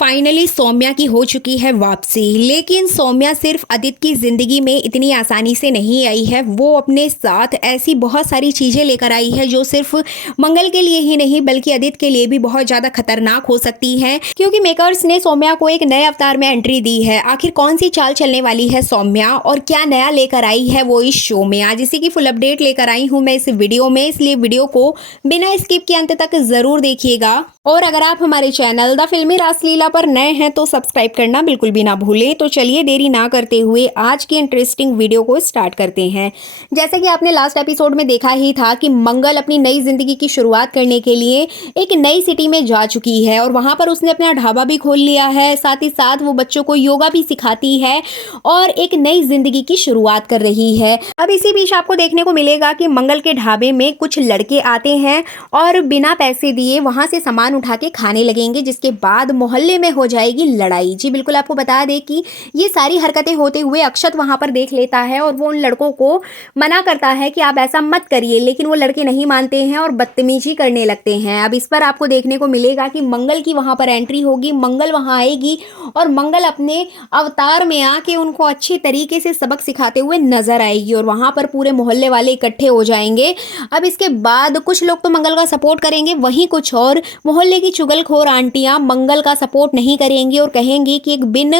Finally Saumya की हो चुकी है वापसी। लेकिन सौम्या सिर्फ अदित की ज़िंदगी में इतनी आसानी से नहीं आई है। वो अपने साथ ऐसी बहुत सारी चीज़ें लेकर आई है जो सिर्फ मंगल के लिए ही नहीं बल्कि अदित के लिए भी बहुत ज़्यादा खतरनाक हो सकती हैं, क्योंकि मेकर्स ने सौम्या को एक नए अवतार में एंट्री दी है। आखिर कौन सी चाल चलने वाली है सौम्या और क्या नया लेकर आई है वो इस शो में, आज इसी की फुल अपडेट लेकर आई हूँ मैं इस वीडियो में। इसलिए वीडियो को बिना स्किप के अंत तक ज़रूर देखिएगा। और अगर आप हमारे चैनल द फिल्मी रासलीला पर नए हैं तो सब्सक्राइब करना बिल्कुल भी ना भूलें। तो चलिए देरी ना करते हुए आज की इंटरेस्टिंग वीडियो को स्टार्ट करते हैं। जैसे कि आपने लास्ट एपिसोड में देखा ही था कि मंगल अपनी नई जिंदगी की शुरुआत करने के लिए एक नई सिटी में जा चुकी है और वहां पर उसने अपना ढाबा भी खोल लिया है। साथ ही साथ वो बच्चों को योगा भी सिखाती है और एक नई जिंदगी की शुरुआत कर रही है। अब इसी बीच आपको देखने को मिलेगा कि मंगल के ढाबे में कुछ लड़के आते हैं और बिना पैसे दिए वहां से सामान उठा के खाने लगेंगे, जिसके बाद मोहल्ले में हो जाएगी लड़ाई। जी बिल्कुल, आपको बता दें कि ये सारी हरकतें होते हुए अक्षत वहां पर देख लेता है और वो उन लड़कों को मना करता है कि आप ऐसा मत करिए, लेकिन वो लड़के नहीं मानते हैं और बदतमीजी करने लगते हैं। अब इस पर आपको देखने को मिलेगा कि मंगल की वहां पर एंट्री होगी। मंगल वहां आएगी और मंगल अपने अवतार में आके उनको अच्छी तरीके से सबक सिखाते हुए नजर आएगी और वहां पर पूरे मोहल्ले वाले इकट्ठे हो जाएंगे। अब इसके बाद कुछ लोग तो मंगल का सपोर्ट करेंगे, वहीं कुछ और मोहल्ले की चुगलखोर आंटियां मंगल का सपोर्ट नहीं करेंगी और कहेंगी कि एक बिन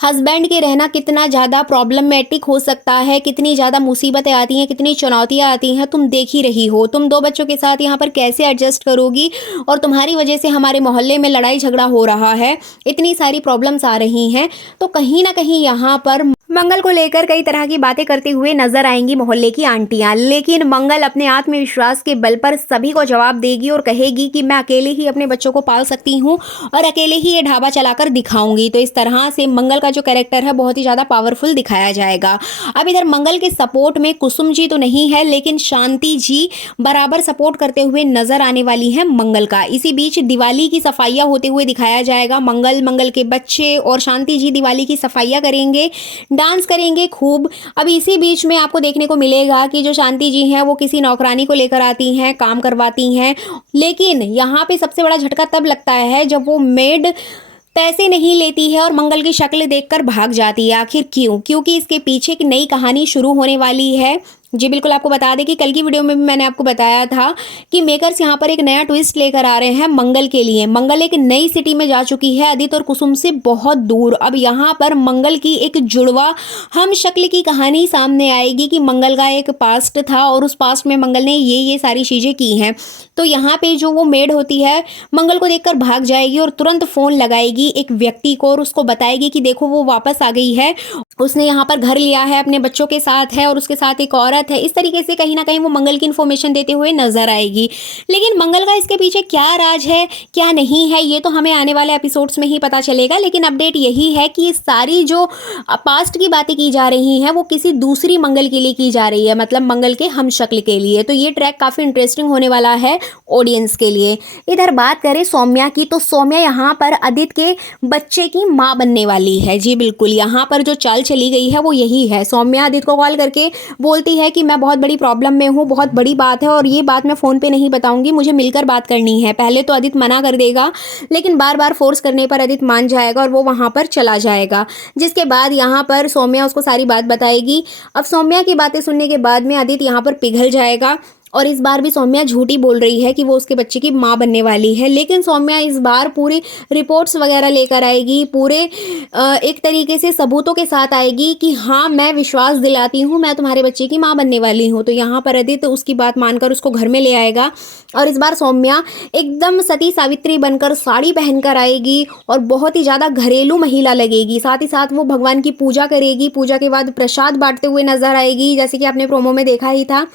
हस्बैंड के रहना कितना ज़्यादा प्रॉब्लमेटिक हो सकता है, कितनी ज़्यादा मुसीबतें आती हैं, कितनी चुनौतियां आती हैं, तुम देख ही रही हो। तुम दो बच्चों के साथ यहाँ पर कैसे एडजस्ट करोगी और तुम्हारी वजह से हमारे मोहल्ले में लड़ाई झगड़ा हो रहा है, इतनी सारी प्रॉब्लम्स आ रही हैं। तो कहीं ना कहीं यहाँ पर मंगल को लेकर कई तरह की बातें करते हुए नजर आएंगी मोहल्ले की आंटियां। लेकिन मंगल अपने आत्मविश्वास के बल पर सभी को जवाब देगी और कहेगी कि मैं अकेले ही अपने बच्चों को पाल सकती हूं और अकेले ही ये ढाबा चलाकर दिखाऊंगी। तो इस तरह से मंगल का जो कैरेक्टर है बहुत ही ज्यादा पावरफुल दिखाया जाएगा। अब इधर मंगल के सपोर्ट में कुसुम जी तो नहीं है, लेकिन शांति जी बराबर सपोर्ट करते हुए नजर आने वाली है मंगल का। इसी बीच दिवाली की सफाइयां होते हुए दिखाया जाएगा। मंगल के बच्चे और शांति जी दिवाली की सफाइयां करेंगे, डांस करेंगे खूब। अब इसी बीच में आपको देखने को मिलेगा कि जो शांति जी हैं वो किसी नौकरानी को लेकर आती हैं, काम करवाती हैं। लेकिन यहाँ पे सबसे बड़ा झटका तब लगता है जब वो मेड पैसे नहीं लेती है और मंगल की शक्ल देखकर भाग जाती है। आखिर क्यों? क्योंकि इसके पीछे एक नई कहानी शुरू होने वाली है। जी बिल्कुल, आपको बता दें कि कल की वीडियो में भी मैंने आपको बताया था कि मेकर्स यहाँ पर एक नया ट्विस्ट लेकर आ रहे हैं मंगल के लिए। मंगल एक नई सिटी में जा चुकी है, अदित और कुसुम से बहुत दूर। अब यहाँ पर मंगल की एक जुड़वा हम शक्ल की कहानी सामने आएगी कि मंगल का एक पास्ट था और उस पास्ट में मंगल ने ये सारी चीज़ें की हैं। तो यहाँ पे जो वो मेड होती है मंगल को देखकर भाग जाएगी और तुरंत फ़ोन लगाएगी एक व्यक्ति को और उसको बताएगी कि देखो वो वापस आ गई है, उसने यहाँ पर घर लिया है, अपने बच्चों के साथ है और उसके साथ एक औरत है। इस तरीके से कहीं ना कहीं वो मंगल की इन्फॉर्मेशन देते हुए नजर आएगी। लेकिन मंगल का इसके पीछे क्या राज है क्या नहीं है ये तो हमें आने वाले एपिसोड्स में ही पता चलेगा। लेकिन अपडेट यही है कि सारी जो पास्ट की बातें की जा रही हैं वो किसी दूसरी मंगल के लिए की जा रही है, मतलब मंगल के हम शक्ल के लिए। तो ये ट्रैक काफ़ी इंटरेस्टिंग होने वाला है ऑडियंस के लिए। इधर बात करें सौम्या की, तो सौम्या यहाँ पर आदित्य के बच्चे की माँ बनने वाली है। जी बिल्कुल, यहाँ पर जो चाल चली गई है वो यही है। सौम्या आदित्य को कॉल करके बोलती है कि मैं बहुत बड़ी प्रॉब्लम में हूँ, बहुत बड़ी बात है और ये बात मैं फ़ोन पे नहीं बताऊंगी, मुझे मिलकर बात करनी है। पहले तो आदित्य मना कर देगा, लेकिन बार बार फोर्स करने पर आदित्य मान जाएगा और वो वहाँ पर चला जाएगा। जिसके बाद यहाँ पर सौम्या उसको सारी बात बताएगी। अब सौम्या की बातें सुनने के बाद में आदित्य यहाँ पर पिघल जाएगा और इस बार भी सौम्या झूठी बोल रही है कि वो उसके बच्चे की माँ बनने वाली है। लेकिन सौम्या इस बार पूरी रिपोर्ट्स वगैरह लेकर आएगी, पूरे एक तरीके से सबूतों के साथ आएगी कि हाँ मैं विश्वास दिलाती हूँ, मैं तुम्हारे बच्चे की माँ बनने वाली हूँ। तो यहाँ पर आदित्य उसकी बात मानकर उसको घर में ले आएगा और इस बार सौम्या एकदम सती सावित्री बनकर साड़ी पहनकर आएगी और बहुत ही ज़्यादा घरेलू महिला लगेगी। साथ ही साथ वो भगवान की पूजा करेगी, पूजा के बाद प्रसाद बांटते हुए नजर आएगी, जैसे कि आपने प्रोमो में देखा ही था।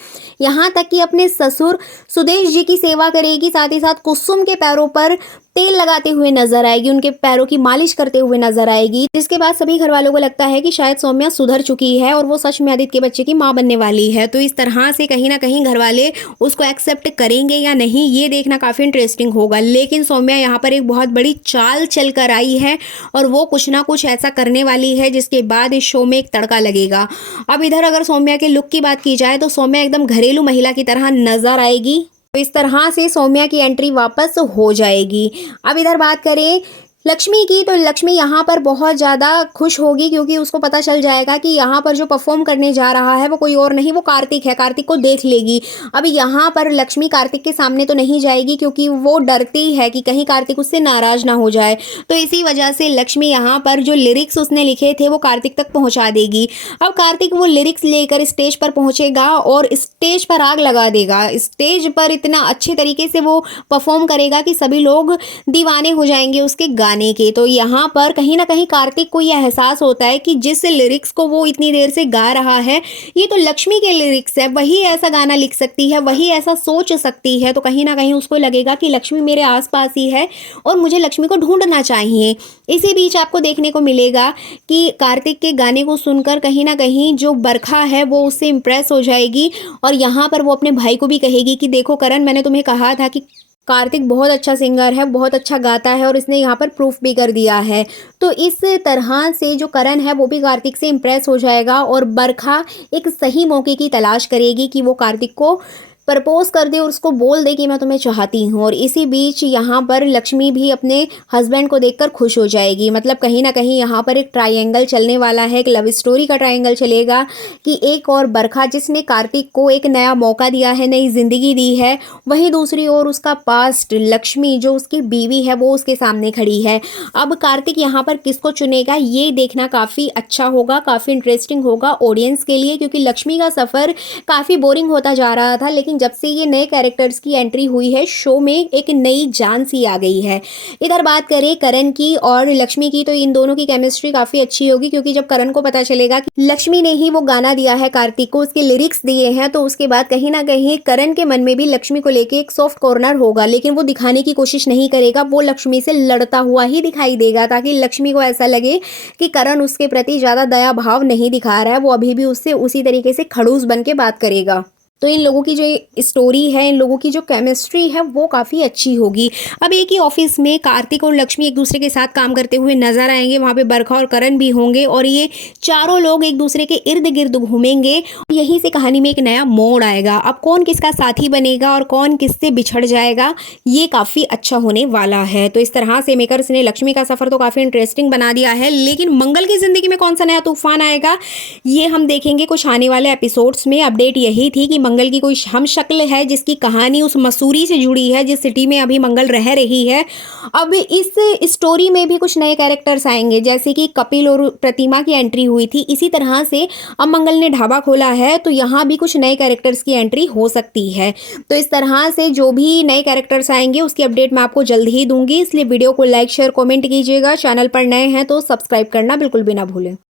यहाँ तक कि अपने ससुर सुदेश जी की सेवा करेगी, साथ ही साथ कुसुम के पैरों पर तेल लगाते हुए नजर आएगी, उनके पैरों की मालिश करते हुए नजर आएगी। जिसके बाद सभी घर वालों को लगता है कि शायद सौम्या सुधर चुकी है और वो सच में आदित्य के बच्चे की माँ बनने वाली है। तो इस तरह से कहीं ना कहीं घर वाले उसको एक्सेप्ट करेंगे या नहीं ये देखना काफ़ी इंटरेस्टिंग होगा। लेकिन सौम्या यहाँ पर एक बहुत बड़ी चाल चल कर आई है और वो कुछ ना कुछ ऐसा करने वाली है जिसके बाद इस शो में एक तड़का लगेगा। अब इधर अगर सौम्या के लुक की बात की जाए तो सौम्या एकदम घरेलू महिला की तरह नजर आएगी। तो इस तरह से सौम्या की एंट्री वापस हो जाएगी। अब इधर बात करें लक्ष्मी की, तो लक्ष्मी यहाँ पर बहुत ज़्यादा खुश होगी क्योंकि उसको पता चल जाएगा कि यहाँ पर जो परफॉर्म करने जा रहा है वो कोई और नहीं, वो कार्तिक है। कार्तिक को देख लेगी। अब यहाँ पर लक्ष्मी कार्तिक के सामने तो नहीं जाएगी क्योंकि वो डरती है कि कहीं कार्तिक उससे नाराज़ ना हो जाए। तो इसी वजह से लक्ष्मी यहाँ पर जो लिरिक्स उसने लिखे थे वो कार्तिक तक पहुँचा देगी। अब कार्तिक वो लिरिक्स लेकर स्टेज पर पहुँचेगा और स्टेज पर आग लगा देगा। स्टेज पर इतना अच्छे तरीके से वो परफॉर्म करेगा कि सभी लोग दीवाने हो जाएंगे उसके गाने के। तो यहाँ पर कहीं ना कहीं कार्तिक को यह एहसास होता है कि जिस लिरिक्स को वो इतनी देर से गा रहा है ये तो लक्ष्मी के लिरिक्स है, वही ऐसा गाना लिख सकती है, वही ऐसा सोच सकती है। तो कहीं ना कहीं उसको लगेगा कि लक्ष्मी मेरे आसपास ही है और मुझे लक्ष्मी को ढूंढना चाहिए। इसी बीच आपको देखने को मिलेगा कि कार्तिक के गाने को सुनकर कहीं ना कहीं जो बरखा है वो उससे इम्प्रेस हो जाएगी और यहाँ पर वो अपने भाई को भी कहेगी कि देखो करण, मैंने तुम्हें कहा था कि कार्तिक बहुत अच्छा सिंगर है, बहुत अच्छा गाता है और इसने यहाँ पर प्रूफ भी कर दिया है। तो इस तरह से जो करण है वो भी कार्तिक से इम्प्रेस हो जाएगा और बरखा एक सही मौके की तलाश करेगी कि वो कार्तिक को प्रपोज कर दे और उसको बोल दे कि मैं तुम्हें चाहती हूँ। और इसी बीच यहाँ पर लक्ष्मी भी अपने हस्बैंड को देखकर खुश हो जाएगी। मतलब कहीं ना कहीं यहाँ पर एक ट्रायंगल चलने वाला है, एक लव स्टोरी का ट्रायंगल चलेगा कि एक और बरखा जिसने कार्तिक को एक नया मौका दिया है, नई जिंदगी दी है, वहीं दूसरी ओर उसका पास्ट लक्ष्मी जो उसकी बीवी है वो उसके सामने खड़ी है। अब कार्तिक यहाँ पर किसको चुनेगा ये देखना काफ़ी अच्छा होगा, काफ़ी इंटरेस्टिंग होगा ऑडियंस के लिए, क्योंकि लक्ष्मी का सफ़र काफ़ी बोरिंग होता जा रहा था। लेकिन जब से ये नए कैरेक्टर्स की एंट्री हुई है शो में एक नई जान सी आ गई है। इधर बात करें करण की और लक्ष्मी की, तो इन दोनों की केमिस्ट्री काफ़ी अच्छी होगी क्योंकि जब करण को पता चलेगा कि लक्ष्मी ने ही वो गाना दिया है कार्तिक को, उसके लिरिक्स दिए हैं, तो उसके बाद कहीं ना कहीं करण के मन में भी लक्ष्मी को लेके एक सॉफ्ट कॉर्नर होगा। लेकिन वो दिखाने की कोशिश नहीं करेगा, वो लक्ष्मी से लड़ता हुआ ही दिखाई देगा ताकि लक्ष्मी को ऐसा लगे कि करण उसके प्रति ज़्यादा दया भाव नहीं दिखा रहा है, वो अभी भी उससे उसी तरीके से खड़ूस बन के बात करेगा। तो इन लोगों की जो स्टोरी है, इन लोगों की जो केमिस्ट्री है वो काफ़ी अच्छी होगी। अब एक ही ऑफिस में कार्तिक और लक्ष्मी एक दूसरे के साथ काम करते हुए नजर आएंगे। वहाँ पे बरखा और करण भी होंगे और ये चारों लोग एक दूसरे के इर्द गिर्द घूमेंगे। यहीं से कहानी में एक नया मोड़ आएगा। अब कौन किसका साथी बनेगा और कौन किससे बिछड़ जाएगा ये काफ़ी अच्छा होने वाला है। तो इस तरह से मेकर्स ने लक्ष्मी का सफ़र तो काफ़ी इंटरेस्टिंग बना दिया है, लेकिन मंगल की ज़िंदगी में कौन सा नया तूफान आएगा ये हम देखेंगे कुछ आने वाले एपिसोड्स में। अपडेट यही थी कि मंगल की कोई हम शक्ल है जिसकी कहानी उस मसूरी से जुड़ी है जिस सिटी में अभी मंगल रह रही है। अब इस स्टोरी में भी कुछ नए कैरेक्टर्स आएंगे, जैसे कि कपिल और प्रतिमा की एंट्री हुई थी, इसी तरह से अब मंगल ने ढाबा खोला है तो यहाँ भी कुछ नए कैरेक्टर्स की एंट्री हो सकती है। तो इस तरह से जो भी नए कैरेक्टर्स आएंगे उसकी अपडेट मैं आपको जल्द ही दूंगी, इसलिए वीडियो को लाइक शेयर कमेंट कीजिएगा। चैनल पर नए हैं तो सब्सक्राइब करना बिल्कुल भी ना भूलें।